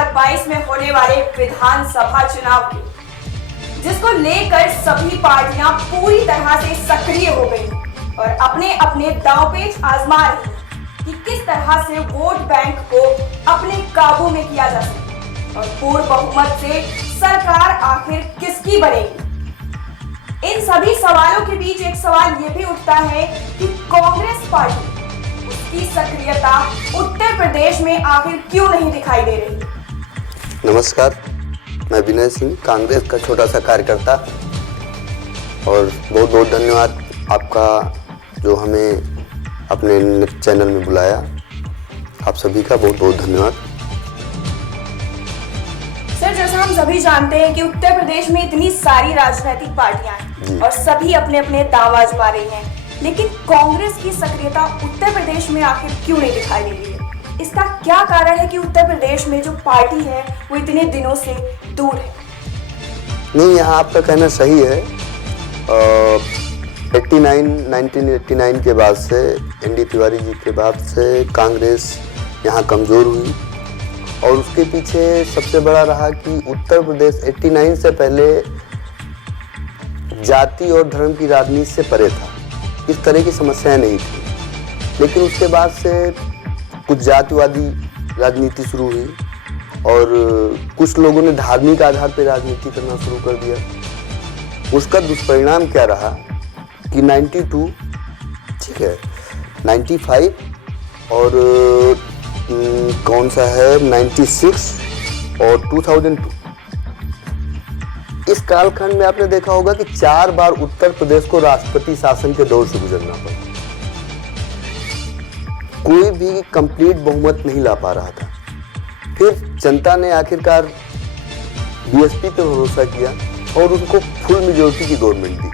2022 में होने वाले विधानसभा चुनाव के, जिसको लेकर सभी पार्टियां पूरी तरह से सक्रिय हो गई और अपने अपने दांवपेच आजमा रही हैं कि किस तरह से वोट बैंक को अपने काबू में किया जा सके और पूर्ण बहुमत से सरकार आखिर किसकी बनेगी। इन सभी सवालों के बीच एक सवाल ये भी उठता है कि कांग्रेस पार्टी, उसकी सक्रियता उत्तर प्रदेश में आखिर क्यों नहीं दिखाई दे रही। नमस्कार, मैं विनय सिंह, कांग्रेस का छोटा सा कार्यकर्ता, और बहुत बहुत धन्यवाद आपका जो हमें अपने चैनल में बुलाया। आप सभी का बहुत बहुत धन्यवाद। सर, जैसा हम सभी जानते हैं कि उत्तर प्रदेश में इतनी सारी राजनीतिक पार्टियां हैं और सभी अपने अपने दांव आजमा रही हैं, लेकिन कांग्रेस की सक्रियता उत्तर प्रदेश में आखिर क्यों नहीं दिखाई दे रही है। इसका क्या कारण है कि उत्तर प्रदेश में जो पार्टी है वो इतने दिनों से दूर है। नहीं, यहाँ आपका कहना सही है। 1989 के बाद से, एनडी तिवारी जी के बाद से कांग्रेस यहाँ कमज़ोर हुई, और उसके पीछे सबसे बड़ा रहा कि उत्तर प्रदेश 89 से पहले जाति और धर्म की राजनीति से परे था। इस तरह की समस्याएं नहीं थी, लेकिन उसके बाद से कुछ जातिवादी राजनीति शुरू हुई और कुछ लोगों ने धार्मिक आधार पर राजनीति करना शुरू कर दिया। उसका दुष्परिणाम क्या रहा कि 92, ठीक है, 95 और कौन सा है 96 और 2002, इस कालखंड में आपने देखा होगा कि 4 बार उत्तर प्रदेश को राष्ट्रपति शासन के दौर से गुजरना पड़ा। कोई भी कंप्लीट बहुमत नहीं ला पा रहा था। फिर जनता ने आखिरकार बीएसपी पे भरोसा किया और उनको फुल मेजोरिटी की गवर्नमेंट दी।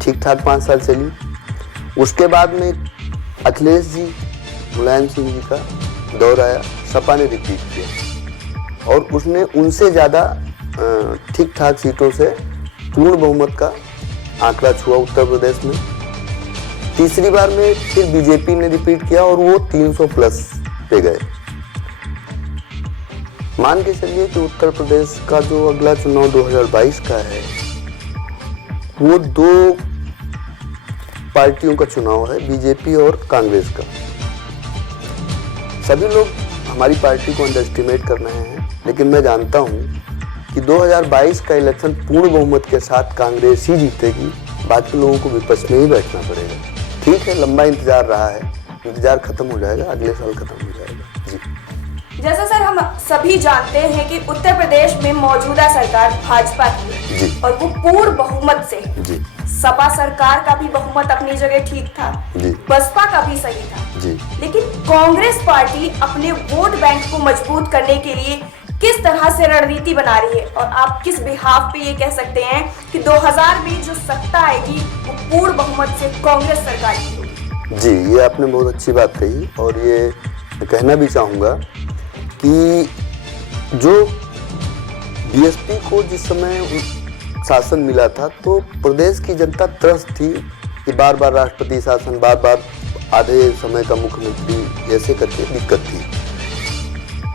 ठीक ठाक 5 साल चली। उसके बाद में अखिलेश जी, मुलायम सिंह जी का दौर आया, सपा ने रिपीट किया और उसने उनसे ज़्यादा ठीक ठाक सीटों से पूर्ण बहुमत का आंकड़ा छुआ उत्तर प्रदेश में। तीसरी बार में फिर बीजेपी ने रिपीट किया और वो 300 प्लस पे गए। मान के चलिए कि उत्तर प्रदेश का जो अगला चुनाव 2022 का है, वो 2 पार्टियों का चुनाव है, बीजेपी और कांग्रेस का। सभी लोग हमारी पार्टी को अंडर एस्टिमेट कर रहे हैं, लेकिन मैं जानता हूं कि 2022 का इलेक्शन पूर्ण बहुमत के साथ कांग्रेस ही जीतेगी। बाकी लोगों को विपक्ष में ही बैठना पड़ेगा। ठीक है, लंबा इंतजार रहा है, इंतजार खत्म हो जाएगा, अगले साल खत्म हो जाएगा। जी, जैसा सर हम सभी जानते हैं कि उत्तर प्रदेश में मौजूदा सरकार भाजपा की है और वो पूर्ण बहुमत से है। सपा सरकार का भी बहुमत अपनी जगह ठीक था, बसपा का भी सही था, लेकिन कांग्रेस पार्टी अपने वोट बैंक को मजबूत करने के लिए किस तरह से रणनीति बना रही है, और आप किस बिहाफ पे ये कह सकते हैं कि 2000 में जो सत्ता आएगी वो पूर्ण बहुमत से कांग्रेस सरकार की होगी। जी, ये आपने बहुत अच्छी बात कही, और ये कहना भी चाहूँगा कि जो बीएसपी को जिस समय शासन मिला था, तो प्रदेश की जनता त्रस्त थी कि बार बार राष्ट्रपति शासन, बार बार आधे समय का मुख्यमंत्री, ऐसे करके दिक्कत थी।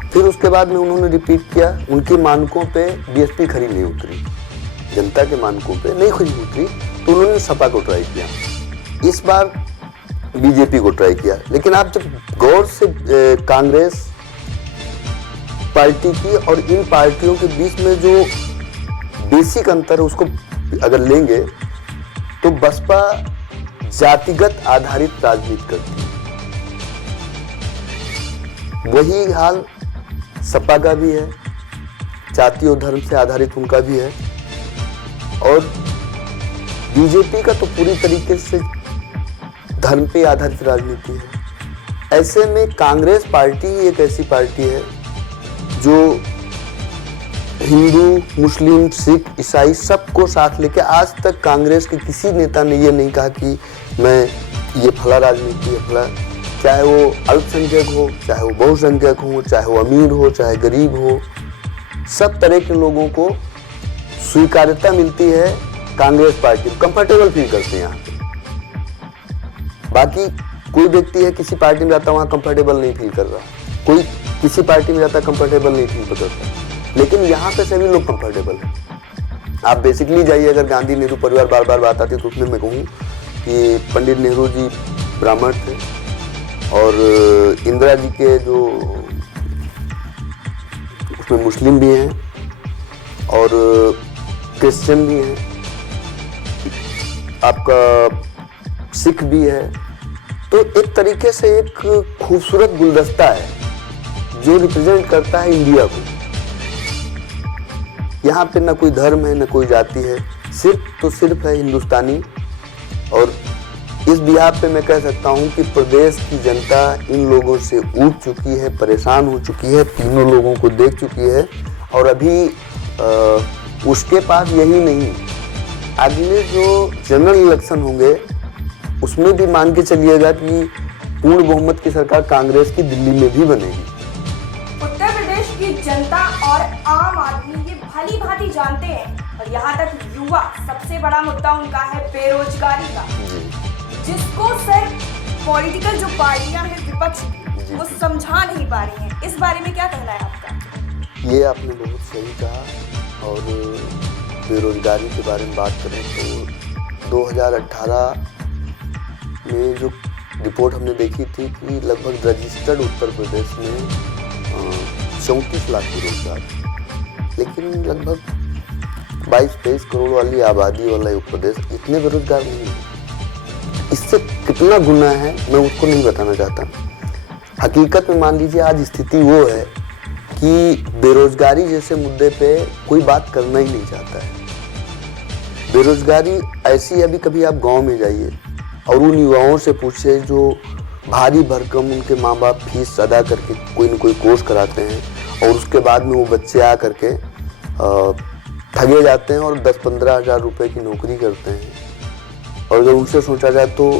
फिर उसके बाद में उन्होंने रिपीट किया। उनके मानकों पे बीएसपी खरी नहीं उतरी, जनता के मानकों पे नहीं खरी उतरी, तो उन्होंने सपा को ट्राई किया। इस बार बीजेपी को ट्राई किया। लेकिन आप जब गौर से कांग्रेस पार्टी की और इन पार्टियों के बीच में जो बेसिक अंतर है उसको अगर लेंगे, तो बसपा जातिगत आधारित राजनीति करती है। वही हाल सपा का भी है, जाति और धर्म से आधारित उनका भी है, और बीजेपी का तो पूरी तरीके से धर्म पे आधारित राजनीति है। ऐसे में कांग्रेस पार्टी ही एक ऐसी पार्टी है जो हिंदू, मुस्लिम, सिख, ईसाई सबको साथ लेके, आज तक कांग्रेस के किसी नेता ने ये नहीं कहा कि मैं ये फला राजनीति है, फला, चाहे वो अल्पसंख्यक हो, चाहे वो बहुसंख्यक हो, चाहे वो अमीर हो, चाहे गरीब हो, सब तरह के लोगों को स्वीकार्यता मिलती है कांग्रेस पार्टी, कंफर्टेबल फील करते हैं यहाँ पे। बाकी कोई व्यक्ति है किसी पार्टी में जाता है, वहाँ कंफर्टेबल नहीं फील कर रहा, कोई किसी पार्टी में ज़्यादा कंफर्टेबल नहीं फील करता, लेकिन यहाँ पे सभी लोग कंफर्टेबल हैं। आप बेसिकली जाइए, अगर गांधी नेहरू परिवार बार बार बात आती है तो उसमें मैं कहूँ कि पंडित नेहरू जी ब्राह्मण थे और इंदिरा जी के जो उसमें मुस्लिम भी हैं और क्रिश्चियन भी हैं, आपका सिख भी है। तो एक तरीके से एक खूबसूरत गुलदस्ता है जो रिप्रेजेंट करता है इंडिया को। यहाँ पे ना कोई धर्म है, ना कोई जाति है, सिर्फ है हिंदुस्तानी। और इस बिहार पे मैं कह सकता हूँ कि प्रदेश की जनता इन लोगों से ऊब चुकी है, परेशान हो चुकी है, तीनों लोगों को देख चुकी है। और अभी उसके पास यही नहीं, अगले जो जनरल इलेक्शन होंगे उसमें भी मान के चलिएगा कि पूर्ण बहुमत की सरकार कांग्रेस की दिल्ली में भी बनेगी। उत्तर प्रदेश की जनता और आम आदमी ये भली भांति जानते हैं, और यहाँ तक युवा, सबसे बड़ा मुद्दा उनका है बेरोजगारी का, जिसको सर पॉलिटिकल जो पार्टियां हैं विपक्ष की वो समझा नहीं पा रही हैं। इस बारे में क्या कहना है आपका? ये आपने बहुत सही कहा। और बेरोजगारी के बारे में बात करें तो 2018 में जो रिपोर्ट हमने देखी थी कि लगभग रजिस्टर्ड उत्तर प्रदेश में 34 लाख बेरोजगार, लेकिन लगभग 22-23 करोड़ वाली आबादी वाला ये प्रदेश इतने बेरोजगार नहीं है। इससे कितना गुना है मैं उसको नहीं बताना चाहता। हकीकत में मान लीजिए आज स्थिति वो है कि बेरोजगारी जैसे मुद्दे पे कोई बात करना ही नहीं चाहता है। बेरोजगारी ऐसी है, अभी कभी आप गांव में जाइए और उन युवाओं से पूछे जो भारी भरकम उनके माँ बाप फीस अदा करके कोई न कोई कोर्स कराते हैं और उसके बाद में वो बच्चे आ करके ठगे जाते हैं और 10-15 हज़ार रुपये की नौकरी करते हैं। और जब उनसे सोचा जाए तो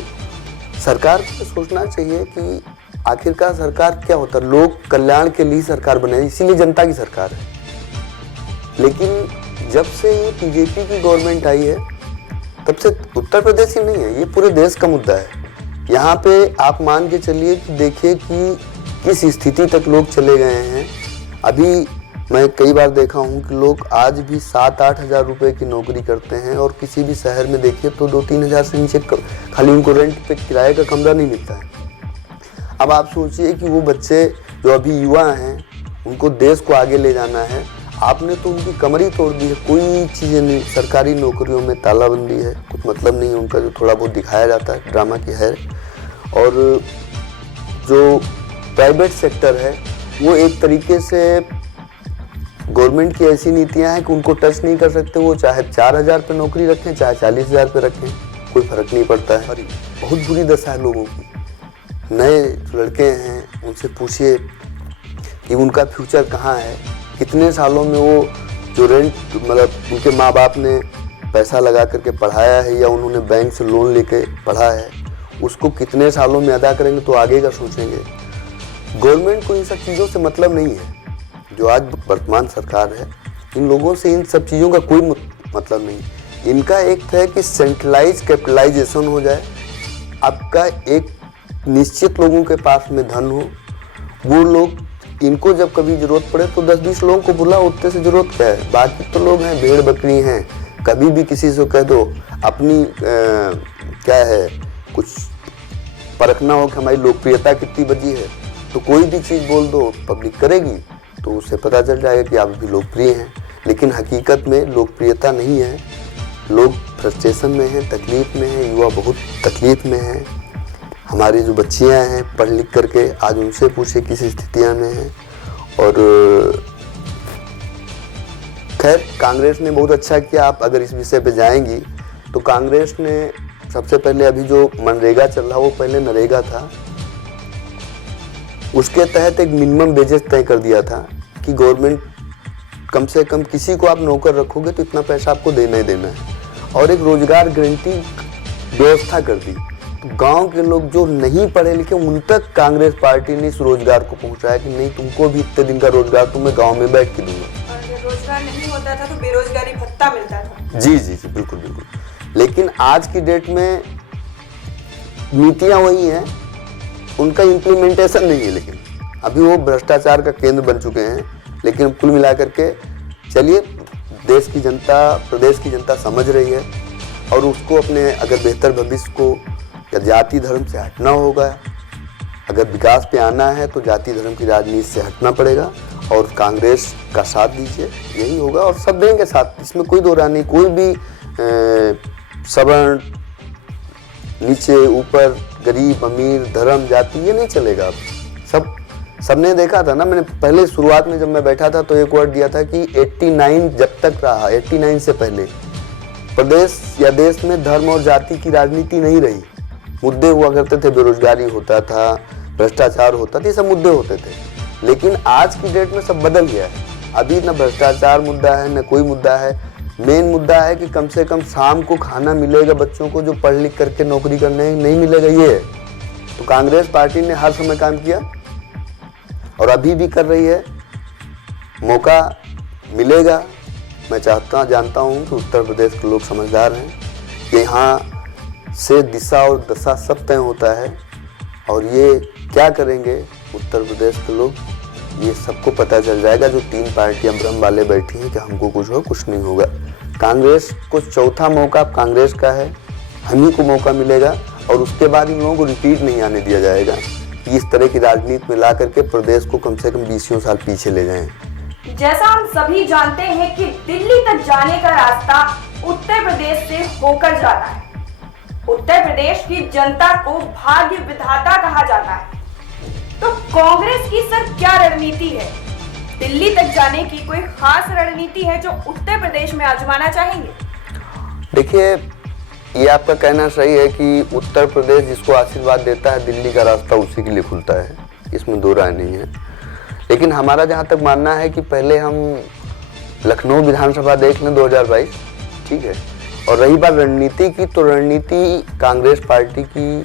सरकार को सोचना चाहिए कि आखिरकार सरकार क्या होता है, लोग कल्याण के लिए सरकार बने, इसीलिए जनता की सरकार है। लेकिन जब से ये बीजेपी की गवर्नमेंट आई है तब से उत्तर प्रदेश ही नहीं है, ये पूरे देश का मुद्दा है। यहाँ पे आप मान के चलिए कि देखिए कि किस स्थिति तक लोग चले गए हैं। अभी मैं कई बार देखा हूँ कि लोग आज भी 7-8 हज़ार रुपये की नौकरी करते हैं और किसी भी शहर में देखिए तो 2-3 हज़ार से नीचे खाली उनको रेंट पे किराए का कमरा नहीं मिलता है। अब आप सोचिए कि वो बच्चे जो अभी युवा हैं उनको देश को आगे ले जाना है, आपने तो उनकी कमर ही तोड़ दी है। कोई चीज़ें नहीं, सरकारी नौकरियों में तालाबंदी है, कुछ मतलब नहीं है उनका, जो थोड़ा बहुत दिखाया जाता है ड्रामा की है। और जो प्राइवेट सेक्टर है वो एक तरीके से गवर्नमेंट की ऐसी नीतियां हैं कि उनको टच नहीं कर सकते। वो चाहे 4 हज़ार पे नौकरी रखें चाहे 40 हज़ार पे रखें, कोई फर्क नहीं पड़ता है। बहुत बुरी दशा है लोगों की। नए लड़के हैं उनसे पूछिए कि उनका फ्यूचर कहाँ है, कितने सालों में वो जो रेंट मतलब उनके माँ बाप ने पैसा लगा करके पढ़ाया है या उन्होंने बैंक से लोन लेके पढ़ा है, उसको कितने सालों में अदा करेंगे तो आगे का सोचेंगे। गवर्नमेंट को इन सब चीज़ों से मतलब नहीं है। जो आज वर्तमान सरकार है इन लोगों से इन सब चीज़ों का कोई मतलब नहीं। इनका एक है कि सेंट्रलाइज कैपिटलाइजेशन हो जाए, आपका एक निश्चित लोगों के पास में धन हो, वो लोग इनको जब कभी जरूरत पड़े तो 10-20 लोगों को बुला, उतने से जरूरत क्या है। बाकी तो लोग हैं भेड़ बकरी हैं, कभी भी किसी से कह दो अपनी क्या है कुछ परखना हो कि हमारी लोकप्रियता कितनी बची है तो कोई भी चीज़ बोल दो पब्लिक करेगी, तो उससे पता चल जाएगा कि आप भी लोकप्रिय हैं। लेकिन हकीकत में लोकप्रियता नहीं है, लोग फ्रस्ट्रेशन में हैं, तकलीफ़ में हैं, युवा बहुत तकलीफ़ में हैं। हमारी जो बच्चियां हैं पढ़ लिख करके आज उनसे पूछे किस स्थितियां में हैं। और खैर कांग्रेस ने बहुत अच्छा किया। आप अगर इस विषय पे जाएंगी तो कांग्रेस ने सबसे पहले अभी जो मनरेगा चल रहा वो पहले नरेगा था, उसके तहत एक मिनिमम वेजेस तय कर दिया था कि गवर्नमेंट कम से कम किसी को आप नौकर रखोगे तो इतना पैसा आपको देना ही देना है। और एक रोजगार गारंटी व्यवस्था कर दी। तो गांव के लोग जो नहीं पढ़े लिखे उन तक कांग्रेस पार्टी ने इस रोजगार को पहुंचाया कि नहीं तुमको भी इतने दिन का रोजगार तुम्हें गांव में बैठ के दूंगा। और जब रोजगार नहीं होता था तो बेरोजगारी भत्ता मिलता था। जी जी जी बिल्कुल बिल्कुल। लेकिन आज की डेट में नीतियां वही हैं, उनका इम्प्लीमेंटेशन नहीं है। लेकिन अभी वो भ्रष्टाचार का केंद्र बन चुके हैं। लेकिन कुल मिलाकर के चलिए, देश की जनता, प्रदेश की जनता समझ रही है और उसको अपने अगर बेहतर भविष्य को या जाति धर्म से हटना होगा, अगर विकास पे आना है तो जाति धर्म की राजनीति से हटना पड़ेगा और कांग्रेस का साथ दीजिए, यही होगा। और सब देंगे साथ, इसमें कोई दो राय नहीं। कोई भी सवर्ण, नीचे ऊपर, गरीब अमीर, धर्म जाति, ये नहीं चलेगा। अब सबने देखा था ना, मैंने पहले शुरुआत में जब मैं बैठा था तो एक वर्ड दिया था कि 89 जब तक रहा, 89 से पहले प्रदेश या देश में धर्म और जाति की राजनीति नहीं रही। मुद्दे हुआ करते थे, बेरोजगारी होता था, भ्रष्टाचार होता था, ये सब मुद्दे होते थे। लेकिन आज की डेट में सब बदल गया है। अभी न भ्रष्टाचार मुद्दा है, न कोई मुद्दा है। मेन मुद्दा है कि कम से कम शाम को खाना मिलेगा बच्चों को, जो पढ़ लिख करके नौकरी करने नहीं मिलेगा, ये है। तो कांग्रेस पार्टी ने हर समय काम किया और अभी भी कर रही है। मौका मिलेगा। मैं जानता हूँ कि उत्तर प्रदेश के लोग समझदार हैं कि यहाँ से दिशा और दशा सब तय होता है और ये क्या करेंगे उत्तर प्रदेश के लोग, ये सबको पता चल जाएगा। जो 3 पार्टियां भ्रम वाले बैठी हैं कि हमको कुछ हो, कुछ नहीं होगा। कांग्रेस को चौथा मौका कांग्रेस का है, हम ही को मौका मिलेगा और उसके बाद इन लोगों को रिपीट नहीं आने दिया जाएगा कि इस तरह की राजनीति में ला करके प्रदेश को कम से कम 20 साल पीछे ले जाएं। जैसा हम सभी जानते हैं कि दिल्ली तक जाने का रास्ता उत्तर प्रदेश से होकर जाता है। उत्तर प्रदेश की जनता को भाग्य विधाता कहा जाता है। तो कांग्रेस की सर क्या रणनीति है? दिल्ली तक जाने की कोई खास रणनीति है जो उत्तर प्रदेश में आजमाना चाहेंगे? देखिए, ये आपका कहना सही है कि उत्तर प्रदेश जिसको आशीर्वाद देता है, दिल्ली का रास्ता उसी के लिए खुलता है, इसमें दो राय नहीं है। लेकिन हमारा जहाँ तक मानना है कि पहले हम लखनऊ विधानसभा देख लें 2022, ठीक है। और रही बात रणनीति की, तो रणनीति कांग्रेस पार्टी की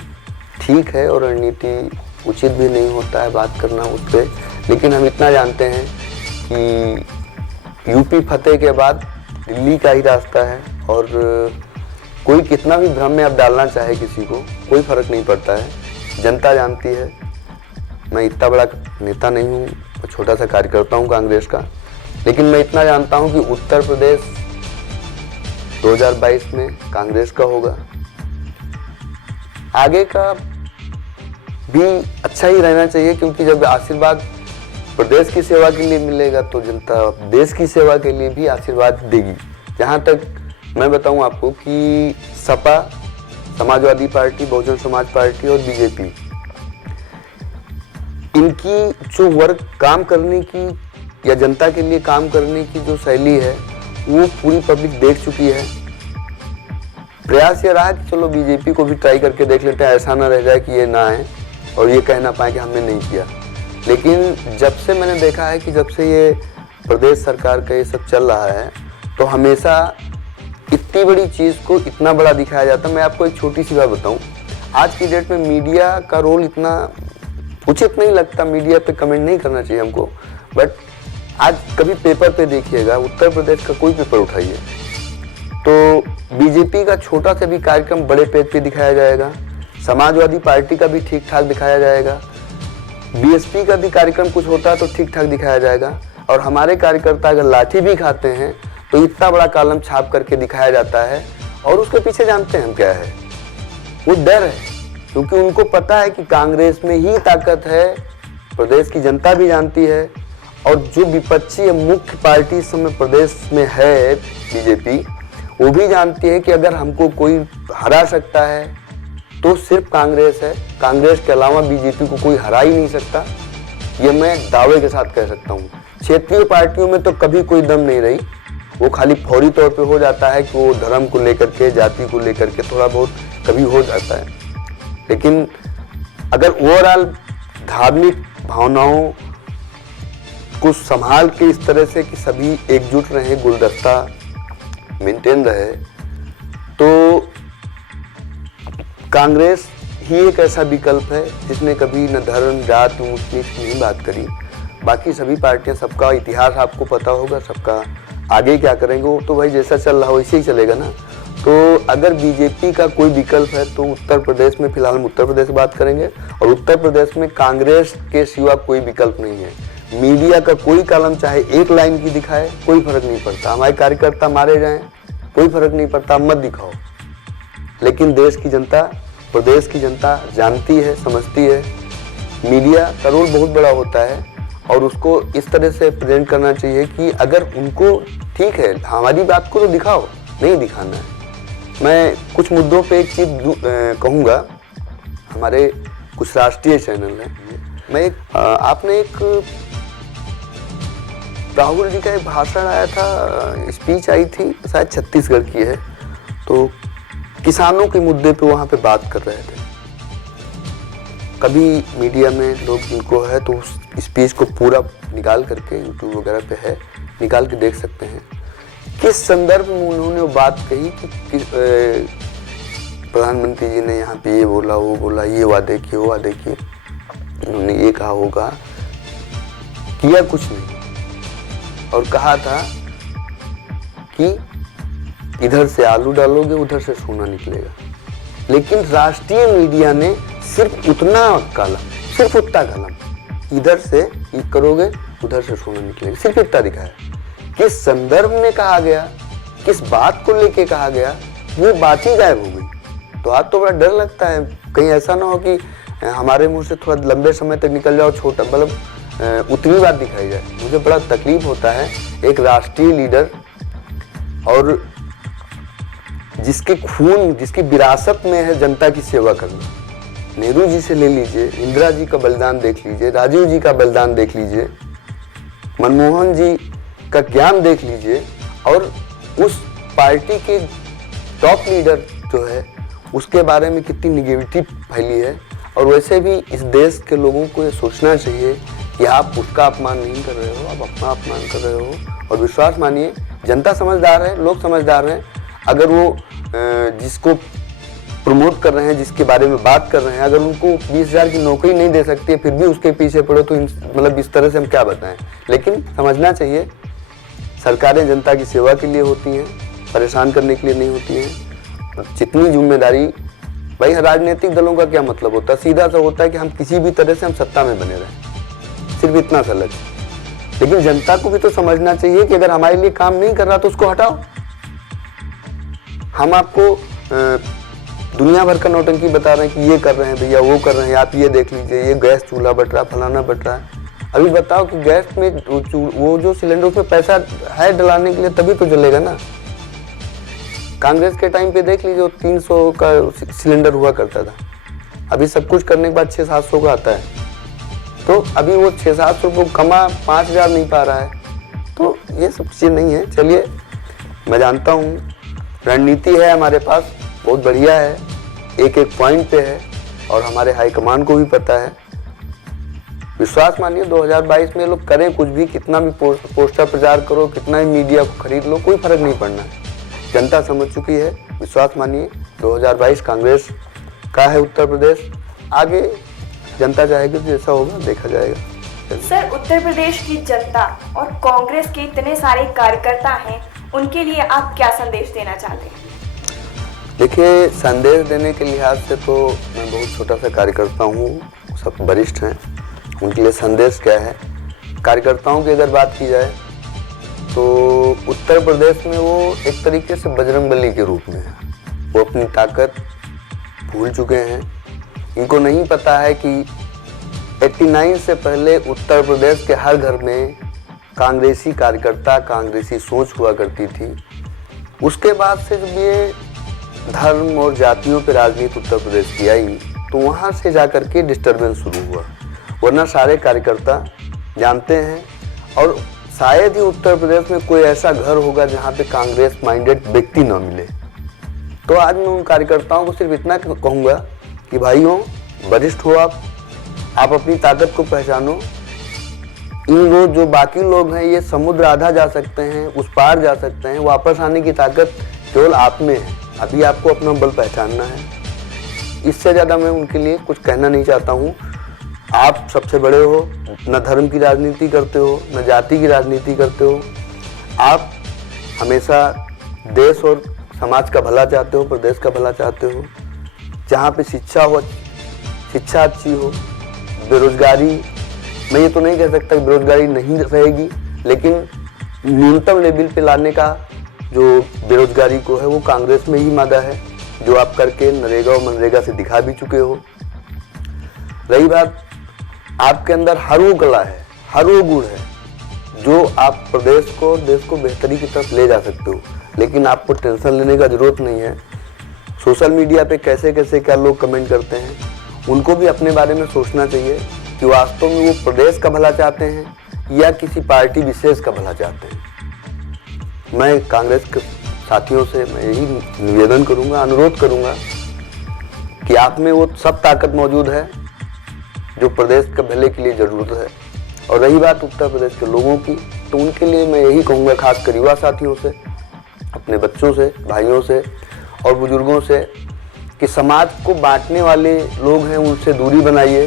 ठीक है और रणनीति उचित भी नहीं होता है बात करना उस पर। लेकिन हम इतना जानते हैं कि यूपी फतेह के बाद दिल्ली का ही रास्ता है और कोई कितना भी भ्रम में अब डालना चाहे किसी को, कोई फर्क नहीं पड़ता है। जनता जानती है। मैं इतना बड़ा नेता नहीं हूँ, छोटा सा कार्यकर्ता हूँ कांग्रेस का, लेकिन मैं इतना जानता हूँ कि उत्तर प्रदेश 2022 में कांग्रेस का होगा। आगे का भी अच्छा ही रहना चाहिए, क्योंकि जब आशीर्वाद प्रदेश की सेवा के लिए मिलेगा तो जनता देश की सेवा के लिए भी आशीर्वाद देगी। जहाँ तक मैं बताऊँ आपको कि सपा, समाजवादी पार्टी, बहुजन समाज पार्टी और बीजेपी, इनकी जो वर्क काम करने की या जनता के लिए काम करने की जो शैली है वो पूरी पब्लिक देख चुकी है। प्रयास ये रहा कि चलो बीजेपी को भी ट्राई करके देख लेते हैं, ऐसा ना रह जाए कि ये ना आए और ये कह ना पाए कि हमने नहीं किया। लेकिन जब से मैंने देखा है कि जब से ये प्रदेश सरकार का ये सब चल रहा है तो हमेशा इतनी बड़ी चीज़ को इतना बड़ा दिखाया जाता है। मैं आपको एक छोटी सी बात बताऊं, आज की डेट में मीडिया का रोल इतना उचित नहीं लगता, मीडिया पे कमेंट नहीं करना चाहिए हमको, बट आज कभी पेपर पे देखिएगा, उत्तर प्रदेश का कोई पेपर उठाइए तो बीजेपी का छोटा सा भी कार्यक्रम बड़े पेज पे दिखाया जाएगा, समाजवादी पार्टी का भी ठीक ठाक दिखाया जाएगा, बीएसपी का भी कार्यक्रम कुछ होता है तो ठीक ठाक दिखाया जाएगा, और हमारे कार्यकर्ता अगर लाठी भी खाते हैं तो इतना बड़ा कॉलम छाप करके दिखाया जाता है। और उसके पीछे जानते हैं हम क्या है, वो डर है, क्योंकि उनको पता है कि कांग्रेस में ही ताकत है, प्रदेश की जनता भी जानती है और जो विपक्षी मुख्य पार्टी इस समय प्रदेश में है बीजेपी, वो भी जानती है कि अगर हमको कोई हरा सकता है तो सिर्फ कांग्रेस है, कांग्रेस के अलावा बीजेपी को कोई हरा ही नहीं सकता। ये मैं दावे के साथ कह सकता हूँ। क्षेत्रीय पार्टियों में तो कभी कोई दम नहीं रही, वो खाली फौरी तौर पे हो जाता है कि वो धर्म को लेकर के, जाति को लेकर के थोड़ा बहुत कभी हो जाता है। लेकिन अगर ओवरऑल धार्मिक भावनाओं को संभाल के इस तरह से कि सभी एकजुट रहे, गुलदस्ता मेंटेन रहे, तो कांग्रेस ही एक ऐसा विकल्प है जिसने कभी न धर्म, जात, ऊंच नीच की नहीं बात करी। बाकी सभी पार्टियां, सबका इतिहास आपको पता होगा, सबका आगे क्या करेंगे वो तो भाई जैसा चल रहा हो वैसे ही चलेगा ना। तो अगर बीजेपी का कोई विकल्प है तो उत्तर प्रदेश में, फिलहाल हम उत्तर प्रदेश की बात करेंगे, और उत्तर प्रदेश में कांग्रेस के सिवा कोई विकल्प नहीं है। मीडिया का कोई कॉलम चाहे एक लाइन की दिखाए, कोई फर्क नहीं पड़ता। हमारे कार्यकर्ता मारे जाएं, कोई फर्क नहीं पड़ता, मत दिखाओ। लेकिन देश की जनता, प्रदेश की जनता जानती है, समझती है, मीडिया का रोल बहुत बड़ा होता है और उसको इस तरह से प्रेजेंट करना चाहिए कि अगर उनको ठीक है, हमारी बात को तो दिखाओ, नहीं दिखाना है। मैं कुछ मुद्दों पे एक चीज़ कहूँगा, हमारे कुछ राष्ट्रीय चैनल हैं, आपने एक राहुल जी का एक भाषण आया था, स्पीच आई थी, शायद छत्तीसगढ़ की है, तो किसानों के मुद्दे पे वहाँ पे बात कर रहे थे। कभी मीडिया में लोग जिनको है तो उस स्पीच को पूरा निकाल करके यूट्यूब वगैरह पे है, निकाल के देख सकते हैं किस संदर्भ में उन्होंने वो बात कही कि प्रधानमंत्री जी ने यहाँ पे ये बोला, वो बोला, ये वादे किए, वो वादे किए, उन्होंने ये कहा होगा, किया कुछ नहीं, और कहा था कि इधर से आलू डालोगे उधर से सोना निकलेगा। लेकिन राष्ट्रीय मीडिया ने सिर्फ उतना कॉलम, सिर्फ उतना कॉलम, इधर से ये करोगे उधर से सोना निकलेगा, सिर्फ इतना दिखाया। किस संदर्भ में कहा गया, किस बात को लेके कहा गया, वो बात ही गायब हो गई। तो आज तो बड़ा डर लगता है कहीं ऐसा ना हो कि हमारे मुंह से थोड़ा लंबे समय तक निकल जाओ, छोटा मतलब उतनी बात दिखाई जाए। मुझे बड़ा तकलीफ होता है एक राष्ट्रीय लीडर और जिसके खून, जिसकी विरासत में है जनता की सेवा करना। नेहरू जी से ले लीजिए, इंदिरा जी का बलिदान देख लीजिए, राजीव जी का बलिदान देख लीजिए, मनमोहन जी का ज्ञान देख लीजिए, और उस पार्टी के टॉप लीडर जो है उसके बारे में कितनी निगेटिविटी फैली है। और वैसे भी इस देश के लोगों को ये सोचना चाहिए कि आप उसका अपमान नहीं कर रहे हो, आप अपना अपमान कर रहे हो। और विश्वास मानिए, जनता समझदार है, लोग समझदार हैं। अगर वो जिसको प्रमोट कर रहे हैं, जिसके बारे में बात कर रहे हैं, अगर उनको 20,000 की नौकरी नहीं दे सकती है, फिर भी उसके पीछे पड़ो, तो मतलब इस तरह से हम क्या बताएं। लेकिन समझना चाहिए, सरकारें जनता की सेवा के लिए होती हैं, परेशान करने के लिए नहीं होती हैं। जितनी जिम्मेदारी, भाई राजनीतिक दलों का क्या मतलब होता है, सीधा सा होता है कि हम किसी भी तरह से हम सत्ता में बने रहें, सिर्फ इतना सा लक्ष्य। लेकिन जनता को भी तो समझना चाहिए कि अगर हमारे लिए काम नहीं कर रहा तो उसको हटाओ। हम आपको दुनिया भर का नौटंकी बता रहे हैं कि ये कर रहे हैं भैया, वो कर रहे हैं, आप ये देख लीजिए, ये गैस चूल्हा बट रहा, फलाना बट रहा है। अभी बताओ कि गैस में वो जो सिलेंडर, उसमें पैसा है डलाने के लिए, तभी तो जलेगा ना। कांग्रेस के टाइम पे देख लीजिए 300 का सिलेंडर हुआ करता था, अभी सब कुछ करने के बाद 600-700 का आता है। तो अभी वो 600-700 को कमा 5,000 नहीं पा रहा है। तो ये सब चीज़ नहीं है। चलिए, मैं जानता हूँ रणनीति है हमारे पास, बहुत बढ़िया है, एक एक पॉइंट पे है, और हमारे हाईकमान को भी पता है। विश्वास मानिए 2022 में लोग करें कुछ भी, कितना भी पोस्टर प्रचार करो, कितना भी मीडिया को खरीद लो, कोई फर्क नहीं पड़ना है। जनता समझ चुकी है। विश्वास मानिए 2022 कांग्रेस का है उत्तर प्रदेश। आगे जनता चाहेगी तो जैसा होगा देखा जाएगा। सर, उत्तर प्रदेश की जनता और कांग्रेस के इतने सारे कार्यकर्ता हैं, उनके लिए आप क्या संदेश देना चाहते हैं? देखिए, संदेश देने के लिहाज से तो मैं बहुत छोटा सा कार्यकर्ता हूँ, सब वरिष्ठ हैं, उनके लिए संदेश क्या है। कार्यकर्ताओं की अगर बात की जाए तो उत्तर प्रदेश में वो एक तरीके से बजरंगबली के रूप में है। वो अपनी ताकत भूल चुके हैं। इनको नहीं पता है कि 89 से पहले उत्तर प्रदेश के हर घर में कांग्रेसी कार्यकर्ता, कांग्रेसी सोच हुआ करती थी। उसके बाद से जब ये धर्म और जातियों पर राजनीति उत्तर प्रदेश की आई तो वहाँ से जाकर के डिस्टर्बेंस शुरू हुआ। वरना सारे कार्यकर्ता जानते हैं, और शायद ही उत्तर प्रदेश में कोई ऐसा घर होगा जहाँ पे कांग्रेस माइंडेड व्यक्ति न मिले। तो आज मैं उन कार्यकर्ताओं को सिर्फ इतना कहूँगा कि भाइयों, वरिष्ठ हो आप अपनी ताकत को पहचानो। इन लोग जो बाकी लोग हैं, ये समुद्र आधा जा सकते हैं, उस पार जा सकते हैं, वापस आने की ताकत केवल आप में है। अभी आपको अपना बल पहचानना है। इससे ज़्यादा मैं उनके लिए कुछ कहना नहीं चाहता हूँ। आप सबसे बड़े हो, न धर्म की राजनीति करते हो, न जाति की राजनीति करते हो। आप हमेशा देश और समाज का भला चाहते हो, प्रदेश का भला चाहते हो, जहाँ पे शिक्षा हो, शिक्षा अच्छी हो, बेरोजगारी, मैं ये तो नहीं कह सकता कि बेरोजगारी नहीं रहेगी, लेकिन न्यूनतम लेवल पे लाने का जो बेरोजगारी को है वो कांग्रेस में ही मांगा है, जो आप करके नरेगा और मनरेगा से दिखा भी चुके हो। रही बात, आपके अंदर हर वो कला है, हर वो गुण है जो आप प्रदेश को, देश को बेहतरी की तरफ ले जा सकते हो, लेकिन आपको टेंशन लेने का जरूरत नहीं है। सोशल मीडिया पे कैसे कैसे क्या लोग कमेंट करते हैं, उनको भी अपने बारे में सोचना चाहिए कि वास्तव में वो प्रदेश का भला चाहते हैं या किसी पार्टी विशेष का भला चाहते हैं। मैं कांग्रेस के साथियों से मैं यही निवेदन करूंगा, अनुरोध करूंगा कि आप में वो सब ताकत मौजूद है जो प्रदेश के भले के लिए ज़रूरत है। और रही बात उत्तर प्रदेश के लोगों की, तो उनके लिए मैं यही कहूँगा, खासकर युवा साथियों से, अपने बच्चों से, भाइयों से और बुजुर्गों से, कि समाज को बांटने वाले लोग हैं उनसे दूरी बनाइए,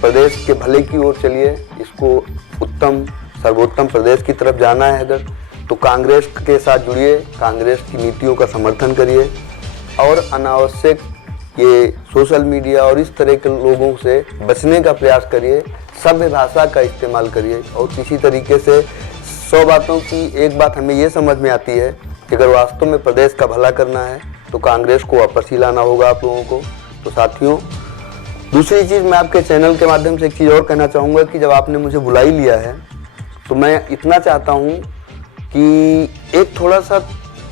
प्रदेश के भले की ओर चलिए। इसको उत्तम सर्वोत्तम प्रदेश की तरफ जाना है अगर, तो कांग्रेस के साथ जुड़िए, कांग्रेस की नीतियों का समर्थन करिए और अनावश्यक ये सोशल मीडिया और इस तरह के लोगों से बचने का प्रयास करिए। सभ्य भाषा का इस्तेमाल करिए और किसी तरीके से 100 बातों की एक बात हमें ये समझ में आती है कि अगर वास्तव में प्रदेश का भला करना है तो कांग्रेस को वापस ही लाना होगा आप लोगों को। तो साथियों, दूसरी चीज़ मैं आपके चैनल के माध्यम से एक चीज़ और कहना चाहूँगा कि जब आपने मुझे बुला ही लिया है तो मैं इतना चाहता हूँ कि एक थोड़ा सा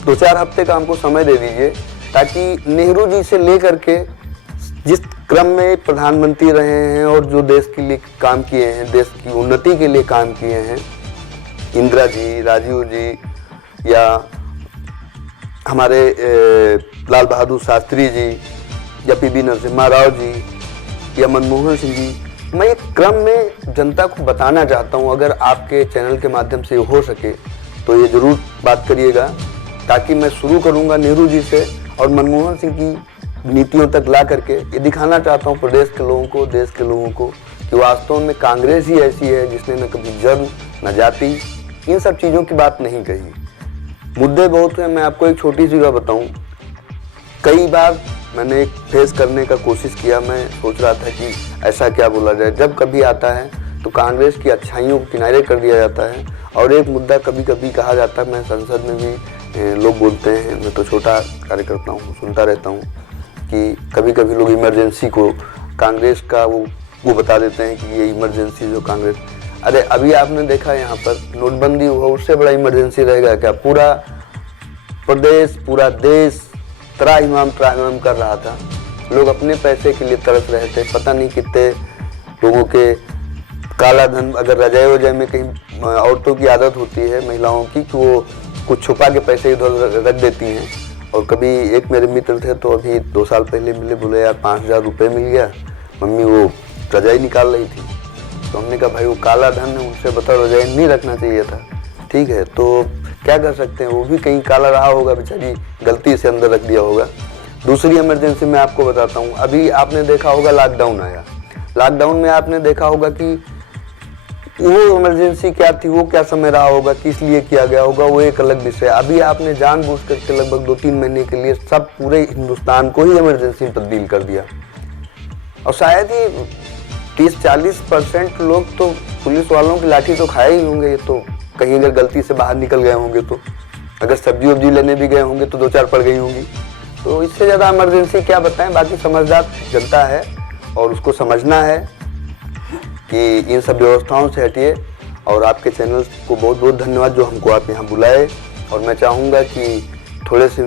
2-4 हफ्ते का हमको समय दे दीजिए, ताकि नेहरू जी से लेकर के जिस क्रम में प्रधानमंत्री रहे हैं और जो देश के लिए काम किए हैं, देश की उन्नति के लिए काम किए हैं, इंदिरा जी, राजीव जी या हमारे लाल बहादुर शास्त्री जी या पीवी नरसिम्हा राव जी या मनमोहन सिंह जी, मैं एक क्रम में जनता को बताना चाहता हूं। अगर आपके चैनल के माध्यम से हो सके तो ये ज़रूर बात करिएगा, ताकि मैं शुरू करूंगा नेहरू जी से और मनमोहन सिंह की नीतियों तक ला करके ये दिखाना चाहता हूँ प्रदेश के लोगों को, देश के लोगों को, कि वास्तव में कांग्रेस ही ऐसी है जिसने न कभी जन्म न जाति, इन सब चीज़ों की बात नहीं कही। मुद्दे बहुत हैं। मैं आपको एक छोटी सी बात बताऊँ, कई बार मैंने एक फेस करने का कोशिश किया, मैं सोच रहा था कि ऐसा क्या बोला जाए। जब कभी आता है तो कांग्रेस की अच्छाइयों को किनारे कर दिया जाता है और एक मुद्दा कभी कभी कहा जाता है, मैं संसद में भी लोग बोलते हैं, मैं तो छोटा कार्यकर्ता हूँ, सुनता रहता हूँ कि कभी कभी लोग इमरजेंसी को कांग्रेस का वो बता देते हैं कि ये इमरजेंसी जो कांग्रेस, अरे अभी आपने देखा यहाँ पर नोटबंदी हुआ, उससे बड़ा इमरजेंसी रहेगा क्या? पूरा प्रदेश, पूरा देश त्राहिमाम कर रहा था, लोग अपने पैसे के लिए तरस रहे थे। पता नहीं कितने लोगों के काला धन, अगर रजाई वजाई में कहीं औरतों की आदत होती है, महिलाओं की, कि वो कुछ छुपा के पैसे इधर रख देती हैं। और कभी एक मेरे मित्र थे, तो अभी 2 साल पहले मिले, बोले यार 5000 रुपये मिल गया, मम्मी वो रजाई निकाल रही थी। तो हमने कहा भाई वो काला धन है, उनसे बताओ रजाई नहीं रखना चाहिए था। ठीक है, तो क्या कर सकते हैं, वो भी कहीं काला रहा होगा, बेचारी गलती से अंदर रख दिया होगा। दूसरी इमरजेंसी मैं आपको बताता हूँ, अभी आपने देखा होगा लॉकडाउन आया, लॉकडाउन में आपने देखा होगा कि वो इमरजेंसी क्या थी, वो क्या समय रहा होगा, किस लिए किया गया होगा, वो एक अलग विषय। अभी आपने जानबूझ करके लगभग 2-3 महीने के लिए सब पूरे हिंदुस्तान को ही इमरजेंसी में तब्दील कर दिया। और शायद ही 30-40% लोग तो पुलिस वालों की लाठी तो खाए ही होंगे, ये तो कहीं अगर गलती से बाहर निकल गए होंगे, तो अगर सब्जी वब्जी लेने भी गए होंगे तो 2-4 पड़ गई होंगी। तो इससे ज़्यादा इमरजेंसी क्या बताएं। बाकी समझदार जनता है और उसको समझना है कि इन सब व्यवस्थाओं से हटिए। और आपके चैनल को बहुत बहुत धन्यवाद जो हमको आप यहाँ बुलाए। और मैं चाहूँगा कि थोड़े से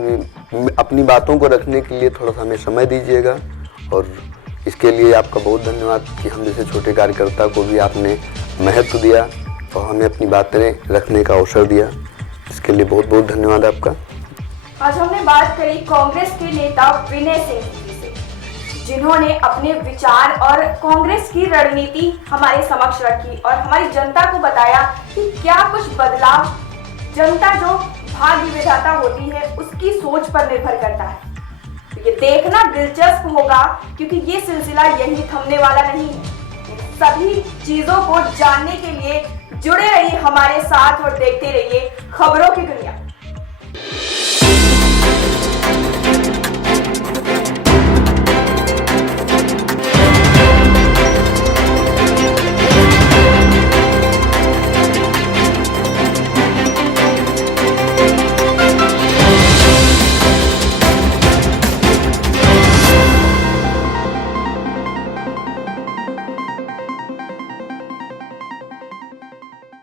अपनी बातों को रखने के लिए थोड़ा सा हमें समय दीजिएगा, और इसके लिए आपका बहुत धन्यवाद कि हम जैसे छोटे कार्यकर्ता को भी आपने महत्व दिया और हमें अपनी बातें रखने का अवसर दिया। इसके लिए बहुत बहुत धन्यवाद आपका। आज हमने बात करी कांग्रेस के नेता विनय सिंह जी से, जिन्होंने अपने विचार और कांग्रेस की रणनीति हमारे समक्ष रखी और हमारी जनता को बताया कि क्या कुछ बदलाव जनता जो भाग्य विधाता होती है उसकी सोच पर निर्भर करता है। ये देखना दिलचस्प होगा, क्योंकि ये सिलसिला यही थमने वाला नहीं है। सभी चीजों को जानने के लिए जुड़े रहिए हमारे साथ और देखते रहिए खबरों की दुनिया।